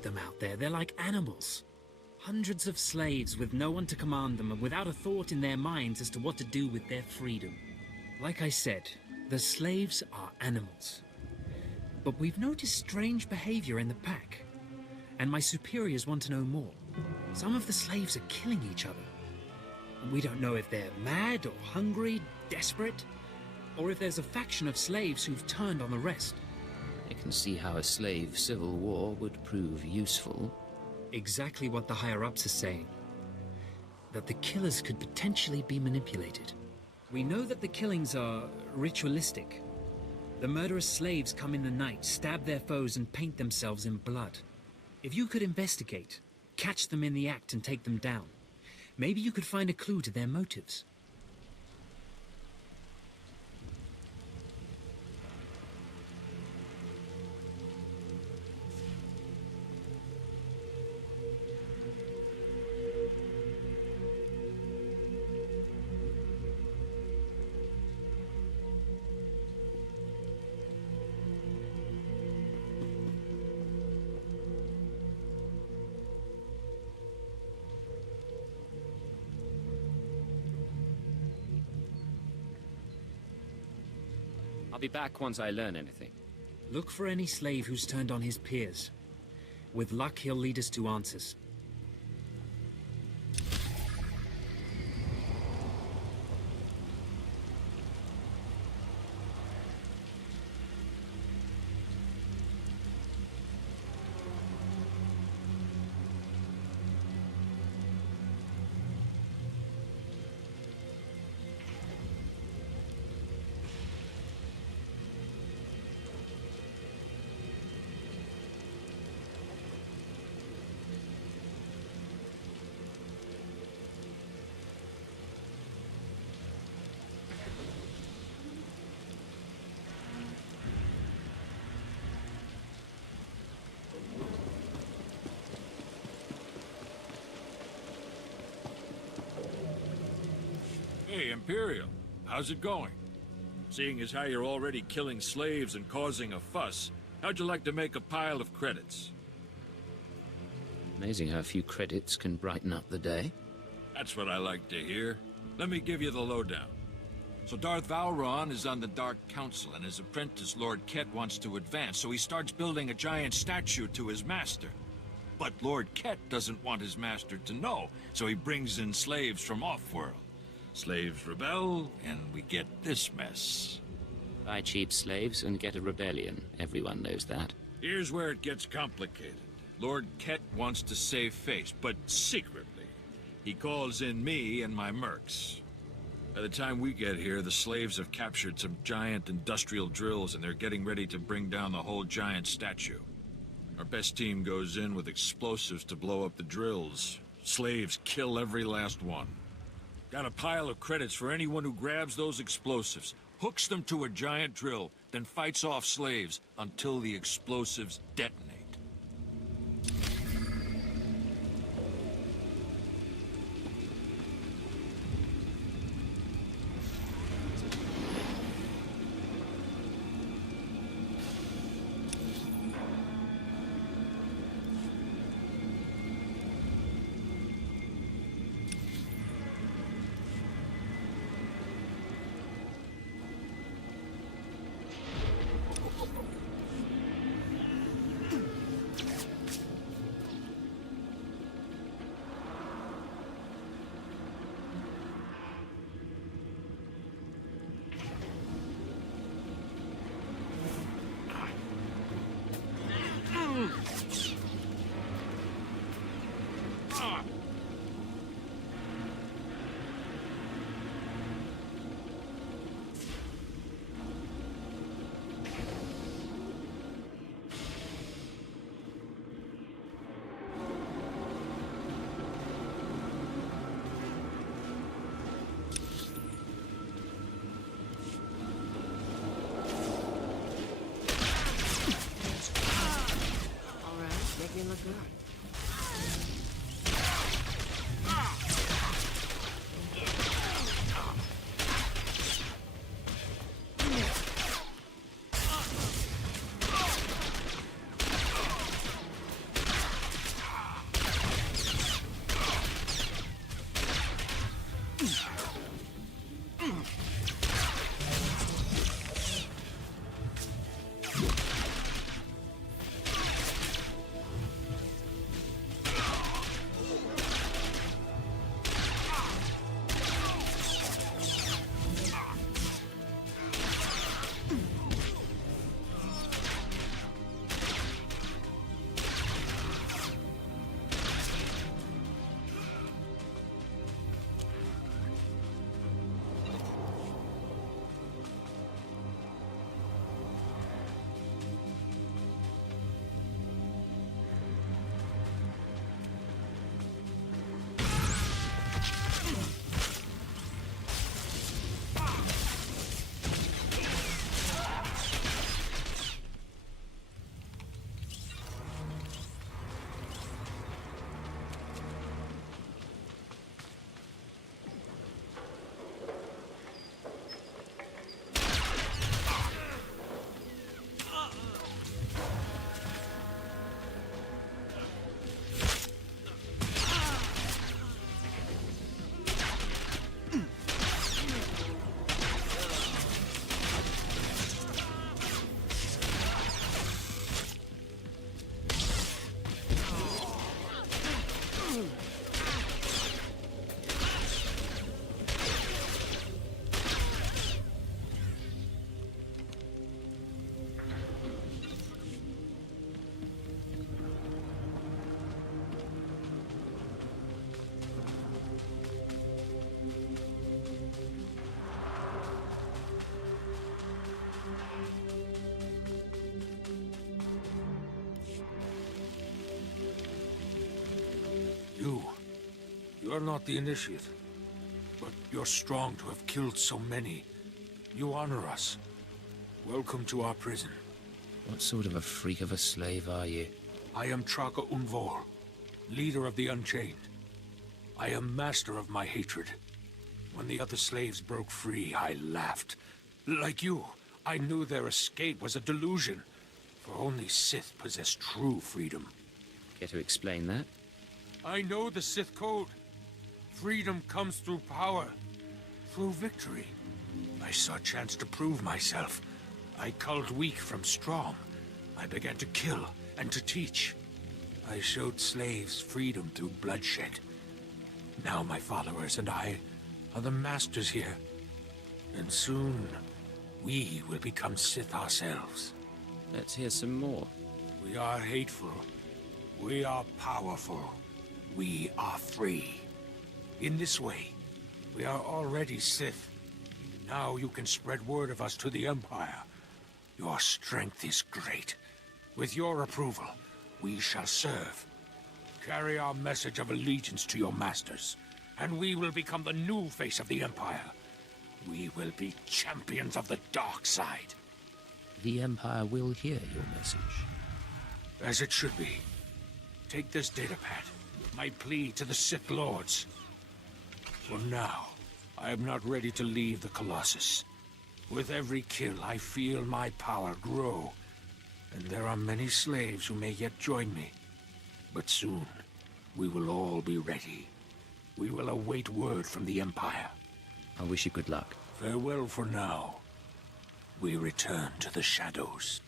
at them out there. They're like animals. Hundreds of slaves with no one to command them and without a thought in their minds as to what to do with their freedom. Like I said, the slaves are animals. But we've noticed strange behavior in the pack. And my superiors want to know more. Some of the slaves are killing each other. We don't know if they're mad or hungry, desperate, or if there's a faction of slaves who've turned on the rest. I can see how a slave civil war would prove useful. Exactly what the higher-ups are saying. That the killers could potentially be manipulated. We know that the killings are ritualistic. The murderous slaves come in the night, stab their foes, and paint themselves in blood. If you could investigate, catch them in the act and take them down, maybe you could find a clue to their motives. I'll be back once I learn anything. Look for any slave who's turned on his peers. With luck, he'll lead us to answers. Hey, Imperial. How's it going? Seeing as how you're already killing slaves and causing a fuss, how'd you like to make a pile of credits? Amazing how a few credits can brighten up the day. That's what I like to hear. Let me give you the lowdown. So Darth Valron is on the Dark Council, and his apprentice Lord Ket wants to advance, so he starts building a giant statue to his master. But Lord Ket doesn't want his master to know, so he brings in slaves from off-world. Slaves rebel, and we get this mess. Buy cheap slaves and get a rebellion. Everyone knows that. Here's where it gets complicated. Lord Ket wants to save face, but secretly. He calls in me and my mercs. By the time we get here, the slaves have captured some giant industrial drills, and they're getting ready to bring down the whole giant statue. Our best team goes in with explosives to blow up the drills. Slaves kill every last one. Got a pile of credits for anyone who grabs those explosives, hooks them to a giant drill, then fights off slaves until the explosives detonate. are not the initiate, but you're strong to have killed so many. You honor us. Welcome to our prison. What sort of a freak of a slave are you? I am Traka Unvor, leader of the Unchained. I am master of my hatred. When the other slaves broke free, I laughed. Like you, I knew their escape was a delusion, for only Sith possess true freedom. Care to explain that? I know the Sith code. Freedom comes through power, through victory. I saw a chance to prove myself. I culled weak from strong. I began to kill and to teach. I showed slaves freedom through bloodshed. Now my followers and I are the masters here. And soon, we will become Sith ourselves. Let's hear some more. We are hateful. We are powerful. We are free. In this way, we are already Sith. Now you can spread word of us to the Empire. Your strength is great. With your approval, we shall serve. Carry our message of allegiance to your masters, and we will become the new face of the Empire. We will be champions of the dark side. The Empire will hear your message. As it should be. Take this datapad, my plea to the Sith Lords. For now, I am not ready to leave the Colossus. With every kill, I feel my power grow. And there are many slaves who may yet join me. But soon, we will all be ready. We will await word from the Empire. I wish you good luck. Farewell for now. We return to the shadows.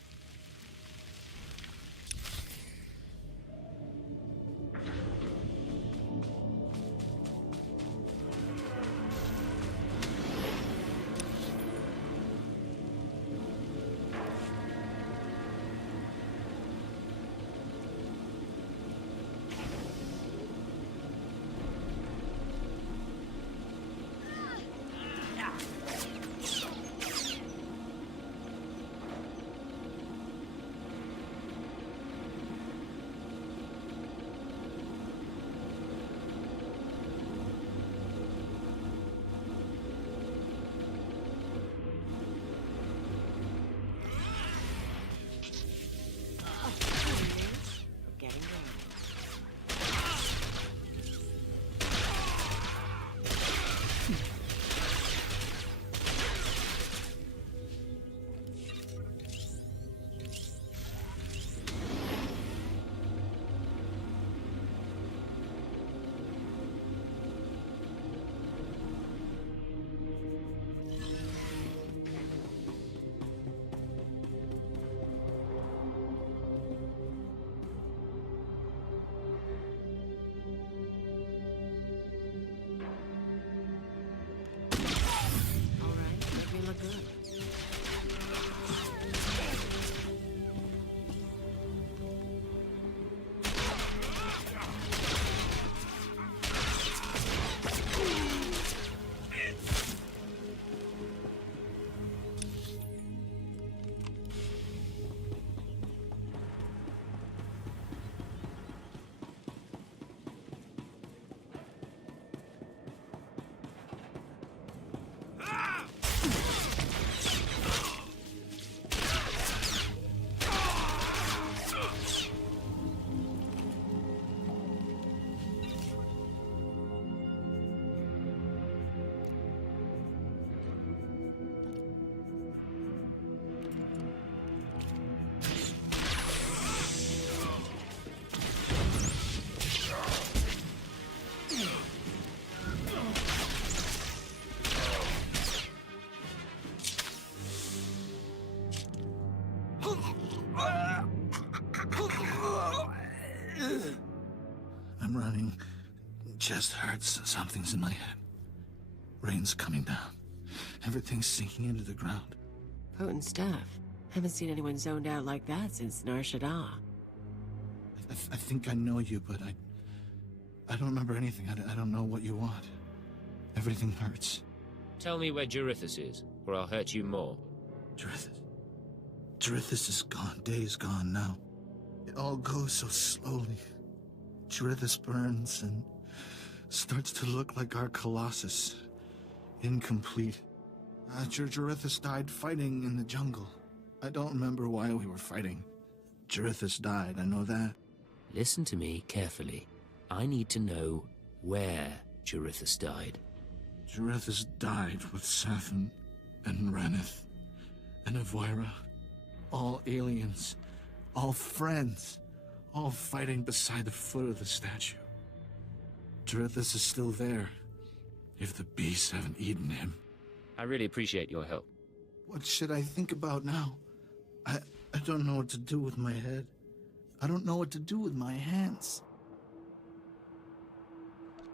I'm running. Chest hurts. Something's in my head. Rain's coming down. Everything's sinking into the ground. Potent stuff. Haven't seen anyone zoned out like that since Nar Shaddaa. I think I know you, but I don't remember anything. I don't know what you want. Everything hurts. Tell me where Jarithus is, or I'll hurt you more. Jarithus is gone. Day's gone now. It all goes so slowly. Jarithus burns, and starts to look like our Colossus. Incomplete. Jarithus died fighting in the jungle. I don't remember why we were fighting. Jarithus died, I know that. Listen to me carefully. I need to know where Jarithus died. Jarithus died with Sathan and Ranith and Avoira. All aliens. All friends. All fighting beside the foot of the statue. Jarithus is still there. If the beasts haven't eaten him. I really appreciate your help. What should I think about now? I don't know what to do with my head. I don't know what to do with my hands.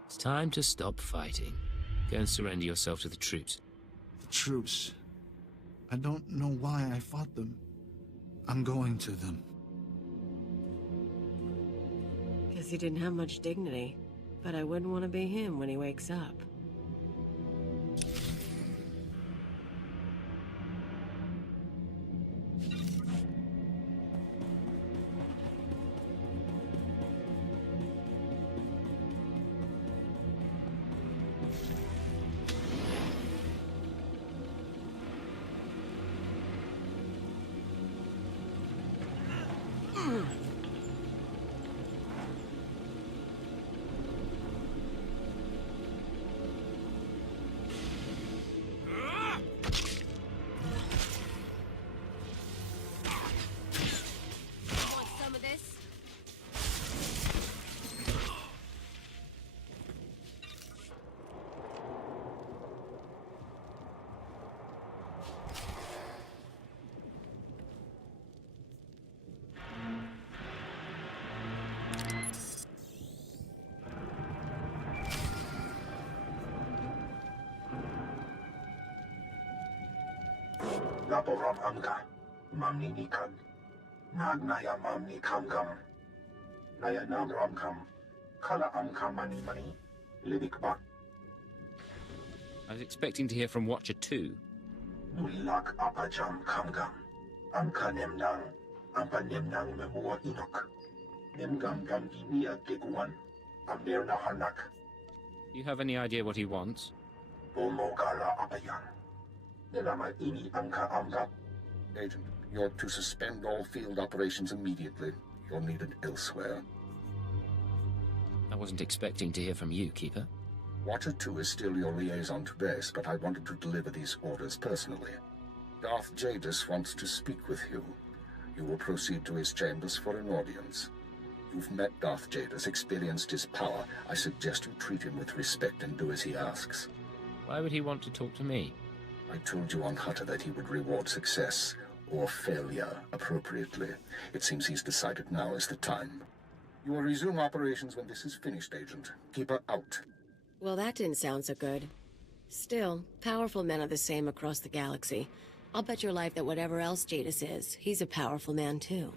It's time to stop fighting. Go and surrender yourself to the troops. The troops. I don't know why I fought them. I'm going to them. Guess he didn't have much dignity. But I wouldn't want to be him when he wakes up. Laporam amka, mamni nikan, nagnaya mamni kamgam, naya nam ramkam, kala amka mani mani, libikba, I was expecting to hear from Watcher 2. nulilak apajam kamgam, amka nemnang, ampa nemnang memua inok, nemgam gam inia kekuan, amber na hanak, Do you have any idea what he wants? bomo kala apayan. Agent, you're to suspend all field operations immediately. You're needed elsewhere. I wasn't expecting to hear from you, Keeper. Watcher 2 is still your liaison to base, but I wanted to deliver these orders personally. Darth Jadis wants to speak with you. You will proceed to his chambers for an audience. You've met Darth Jadis, experienced his power. I suggest you treat him with respect and do as he asks. Why would he want to talk to me? I told you on Hutter that he would reward success, or failure, appropriately. It seems he's decided now is the time. You will resume operations when this is finished, Agent. Keeper out. Well, that didn't sound so good. Still, powerful men are the same across the galaxy. I'll bet your life that whatever else Jadis is, he's a powerful man too.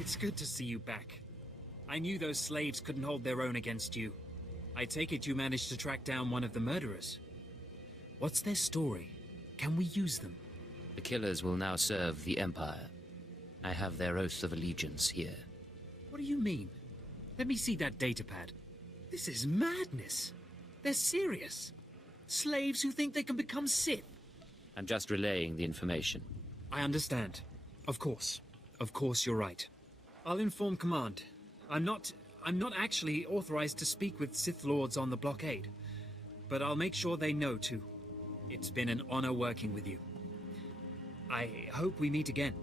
It's good to see you back. I knew those slaves couldn't hold their own against you. I take it you managed to track down one of the murderers. What's their story? Can we use them? The killers will now serve the Empire. I have their oath of allegiance here. What do you mean? Let me see that datapad. This is madness. They're serious. Slaves who think they can become Sith. I'm just relaying the information. I understand. Of course. Of course you're right. I'll inform Command. I'm not actually authorized to speak with Sith Lords on the blockade. But I'll make sure they know too. It's been an honor working with you. I hope we meet again.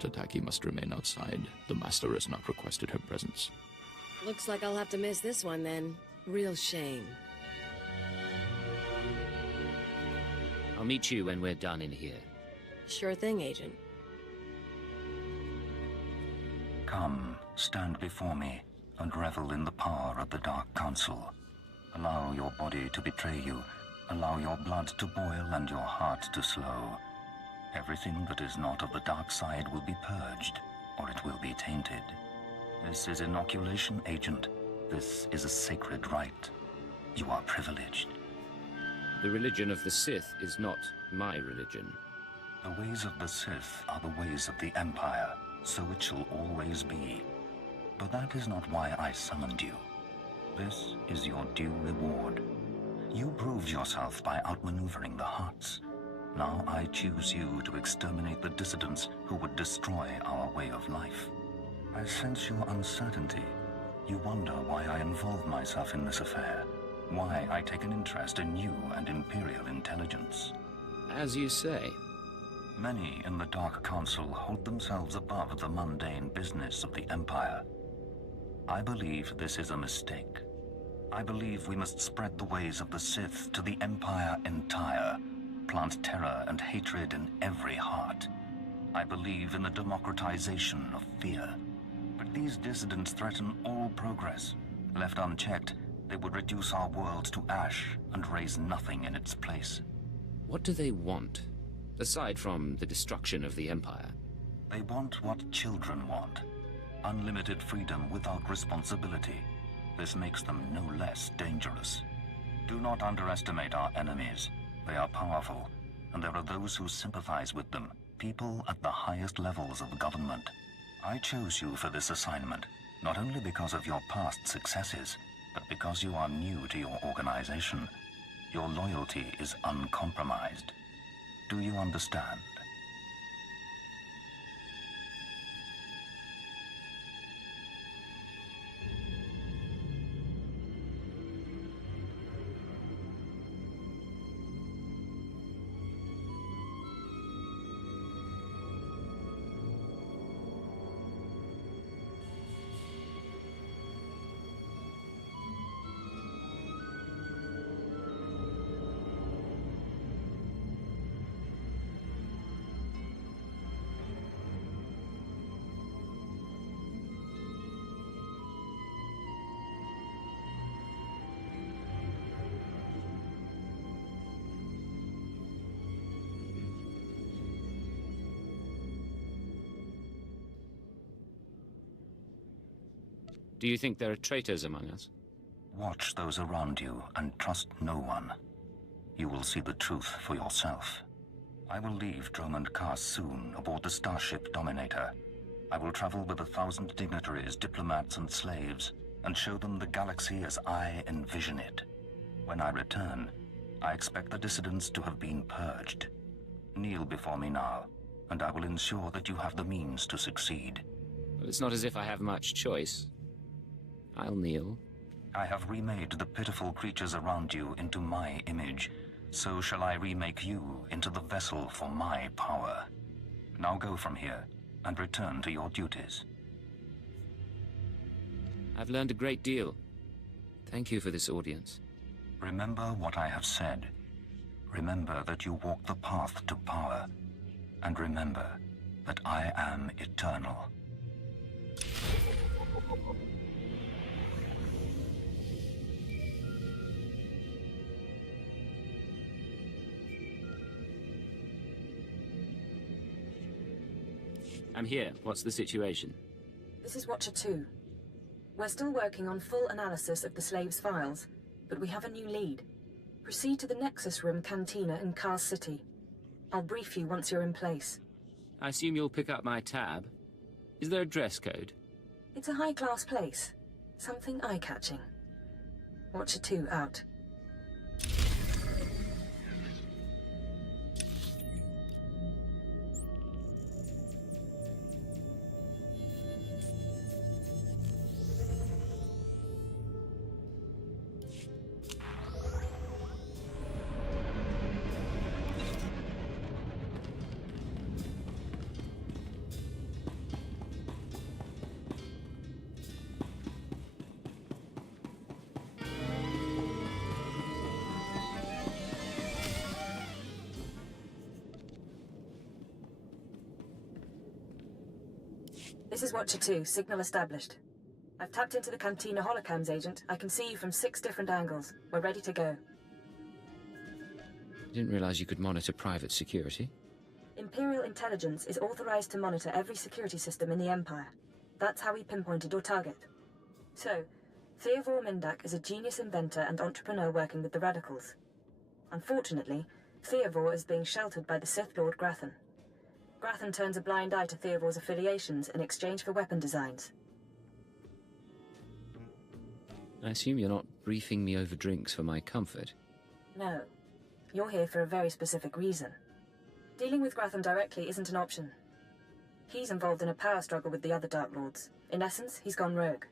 Arataki must remain outside. The Master has not requested her presence. Looks like I'll have to miss this one then. Real shame. I'll meet you when we're done in here. Sure thing, Agent. Come, stand before me, and revel in the power of the Dark Council. Allow your body to betray you. Allow your blood to boil and your heart to slow. Everything that is not of the dark side will be purged, or it will be tainted. This is inoculation, Agent. This is a sacred rite. You are privileged. The religion of the Sith is not my religion. The ways of the Sith are the ways of the Empire, so it shall always be. But that is not why I summoned you. This is your due reward. You proved yourself by outmaneuvering the Huts. Now I choose you to exterminate the dissidents who would destroy our way of life. I sense your uncertainty. You wonder why I involve myself in this affair, why I take an interest in you and Imperial intelligence. As you say. Many in the Dark Council hold themselves above the mundane business of the Empire. I believe this is a mistake. I believe we must spread the ways of the Sith to the Empire entire, plant terror and hatred in every heart. I believe in the democratization of fear. But these dissidents threaten all progress. Left unchecked, they would reduce our world to ash and raise nothing in its place. What do they want, aside from the destruction of the Empire? They want what children want. Unlimited freedom without responsibility. This makes them no less dangerous. Do not underestimate our enemies. They are powerful, and there are those who sympathize with them, people at the highest levels of government. I chose you for this assignment, not only because of your past successes, but because you are new to your organization. Your loyalty is uncompromised. Do you understand? Do you think there are traitors among us? Watch those around you and trust no one. You will see the truth for yourself. I will leave Dromund Kaas soon aboard the starship Dominator. I will travel with 1,000 dignitaries, diplomats, and slaves, and show them the galaxy as I envision it. When I return, I expect the dissidents to have been purged. Kneel before me now, and I will ensure that you have the means to succeed. Well, it's not as if I have much choice. I'll kneel. I have remade the pitiful creatures around you into my image. So shall I remake you into the vessel for my power. Now go from here, and return to your duties. I've learned a great deal. Thank you for this audience. Remember what I have said. Remember that you walk the path to power. And remember that I am eternal. I'm here. What's the situation? This is Watcher 2. We're still working on full analysis of the slaves' files, but we have a new lead. Proceed to the Nexus Room Cantina in Kaas City. I'll brief you once you're in place. I assume you'll pick up my tab. Is there a dress code? It's a high-class place. Something eye-catching. Watcher 2 out. This is Watcher 2, signal established. I've tapped into the Cantina holocams, Agent. I can see you from 6 different angles. We're ready to go. Didn't realize you could monitor private security. Imperial Intelligence is authorized to monitor every security system in the Empire. That's how we pinpointed your target. So, Theovor Mindak is a genius inventor and entrepreneur working with the Radicals. Unfortunately, Theovor is being sheltered by the Sith Lord Grathan. Grathan turns a blind eye to Theovor's affiliations in exchange for weapon designs. I assume you're not briefing me over drinks for my comfort. No. You're here for a very specific reason. Dealing with Grathan directly isn't an option. He's involved in a power struggle with the other Dark Lords. In essence, he's gone rogue.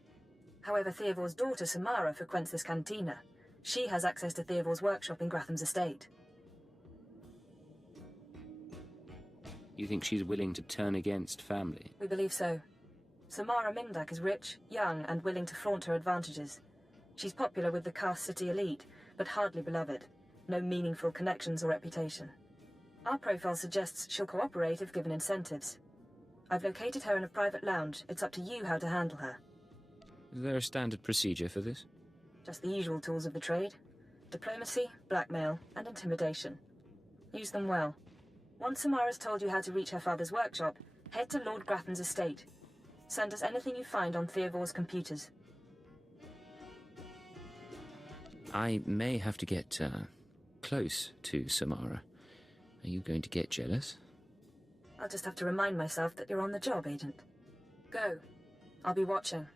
However, Theovor's daughter, Samara, frequents this cantina. She has access to Theovor's workshop in Gratham's estate. You think she's willing to turn against family? We believe so. Samara Mindak is rich, young, and willing to flaunt her advantages. She's popular with the Karst City elite, but hardly beloved. No meaningful connections or reputation. Our profile suggests she'll cooperate if given incentives. I've located her in a private lounge. It's up to you how to handle her. Is there a standard procedure for this? Just the usual tools of the trade. Diplomacy, blackmail, and intimidation. Use them well. Once Samara's told you how to reach her father's workshop, head to Lord Grathan's estate. Send us anything you find on Theovor's computers. I may have to get, close to Samara. Are you going to get jealous? I'll just have to remind myself that you're on the job, Agent. Go. I'll be watching.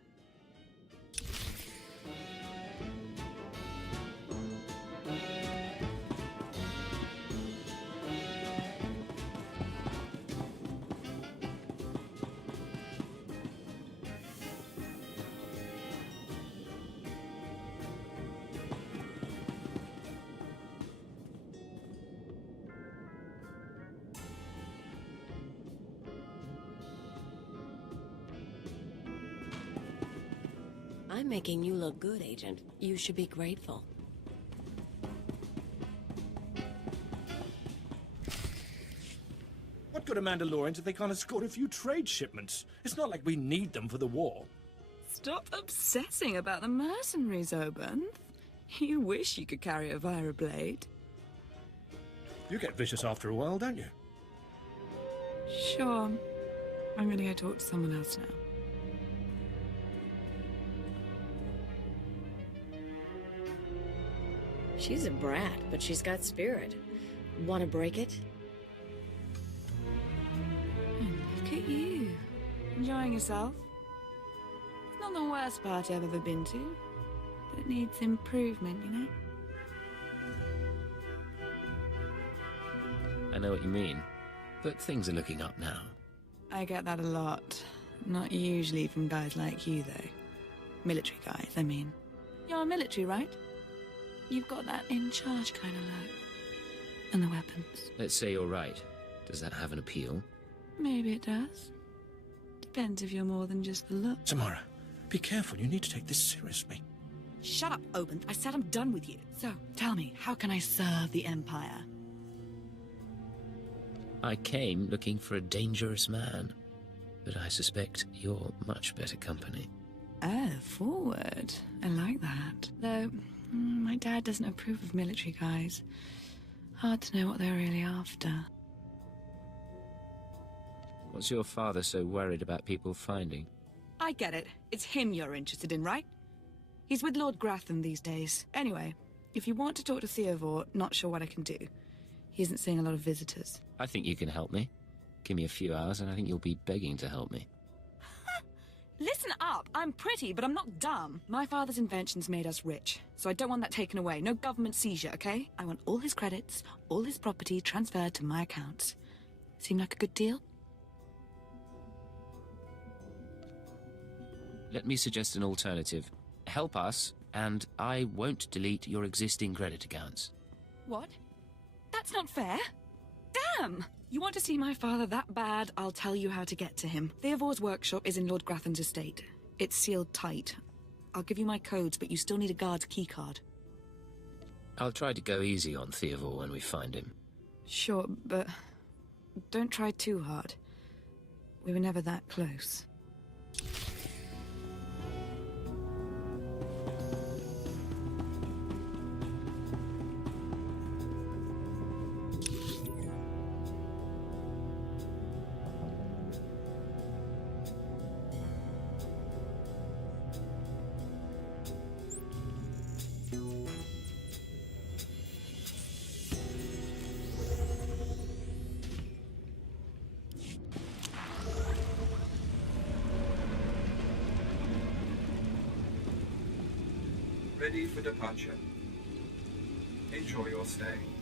I'm making you look good, Agent. You should be grateful. What good are Mandalorians if they can't escort a few trade shipments? It's not like we need them for the war. Stop obsessing about the mercenaries, Oban. You wish you could carry a Vira blade. You get vicious after a while, don't you? Sure. I'm gonna go talk to someone else now. She's a brat, but she's got spirit. Want to break it? Look at you. Enjoying yourself? It's not the worst party I've ever been to, but it needs improvement, you know? I know what you mean, but things are looking up now. I get that a lot. Not usually from guys like you, though. Military guys, I mean. You're military, right? You've got that in-charge kind of look. And the weapons. Let's say you're right. Does that have an appeal? Maybe it does. Depends if you're more than just the look. Samara, be careful. You need to take this seriously. Shut up, Oban. I said I'm done with you. So, tell me, how can I serve the Empire? I came looking for a dangerous man, but I suspect you're much better company. Oh, forward. I like that. Though, my dad doesn't approve of military guys. Hard to know what they're really after. What's your father so worried about people finding? I get it. It's him you're interested in, right? He's with Lord Grathan these days. Anyway, if you want to talk to Theovor, not sure what I can do. He isn't seeing a lot of visitors. I think you can help me. Give me a few hours and I think you'll be begging to help me. Listen up! I'm pretty, but I'm not dumb. My father's inventions made us rich, so I don't want that taken away. No government seizure, okay? I want all his credits, all his property transferred to my accounts. Seem like a good deal? Let me suggest an alternative. Help us, and I won't delete your existing credit accounts. What? That's not fair. Damn! You want to see my father that bad, I'll tell you how to get to him. Theovor's workshop is in Lord Grathan's estate. It's sealed tight. I'll give you my codes, but you still need a guard's keycard. I'll try to go easy on Theovor when we find him. Sure, but don't try too hard. We were never that close. ready for departure. Enjoy your stay.